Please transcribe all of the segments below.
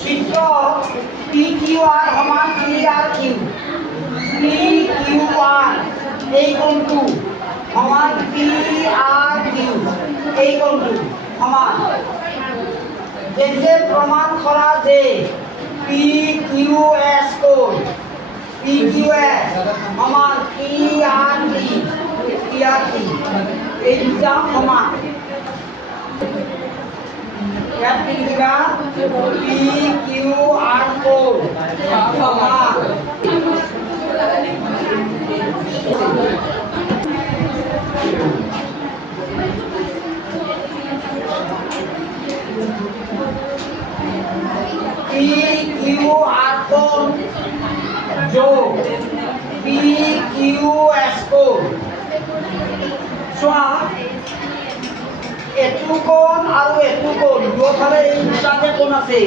চিত্ৰ P Q R সমান P R Q, P Q R এই কোণটো সমান পি আৰ কিউ এই কোণটো সমান। যেনে প্ৰমাণ কৰা যে পি কিউ এছ কোণ পি কিউ এছ সমান পি আৰ টি এই দুটা সমান। ইয়াত কি লিখিবা পি কিউ আৰ কোণ সমান পি কিউ আৰ কোণ যোগ পি কিউ এছ কোণ। চোৱা এইটো কোণ আৰু এইটো কোণ দুয়োফালে এই দুটাতে কোণ আছে।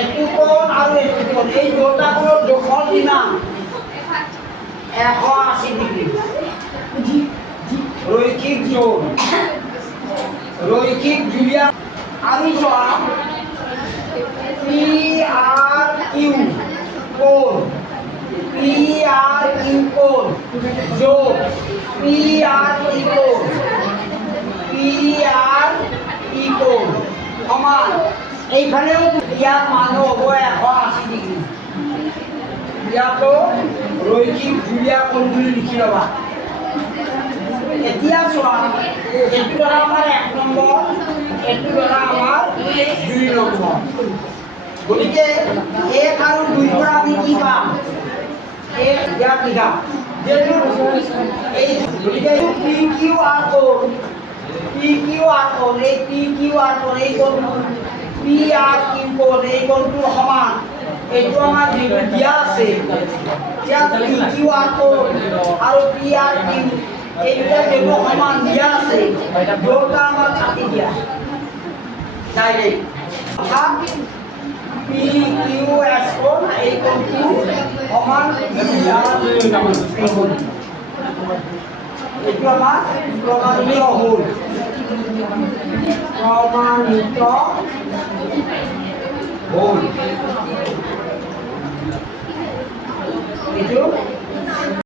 এইটো কোণ আৰু এইটো কোণ এই দুটা কোণৰ যোগফল কিমান 180 ডিগ্ৰী। রৈখিক জোড় রৈখিক জুলিয়া আমি চোৱা পি আর কিউ কোণ পি আর কিউ কোণ যোগ পি আর ই কোণ পি আর ই কোণ সমান। এইফালেও ইয়াৰ মান হ'ব 180 ডিগ্ৰী। ইয়াতো রৈখিক জুলিয়া কোণ বুলি লিখি ল'বা। এতিয়া চোৱা এইটো ধৰা আমাৰ 1 নম্বৰ, এইটো ধৰা আমাৰ 2 নম্বৰ। গতিকে 1 আৰু 2 পৰা আমি কি পাম? ইয়াত লিখা যেটো এই গতিকে পি কিউ আৰ কোণ পি কিউ আৰ কোণ এই পি কিউ আৰ কোণ এই কোণটো পি আৰ কিউ কোণ এই কোণটো সমান। এইটো আমাৰ যিটো দিয়া আছে ইয়াত পি কিউ আৰ কোণ আৰু পি আৰ কিউ এইটা যেটো সমান দিয়া আছে দুটা আমাৰ কাটি দিয়া ডাইরেক্ট। অর্থাৎ পি কিউ এস কোণ এই কোণটো সমান এই কোণ। এইটো আমাৰ প্ৰমাণিত হ'ল এইটো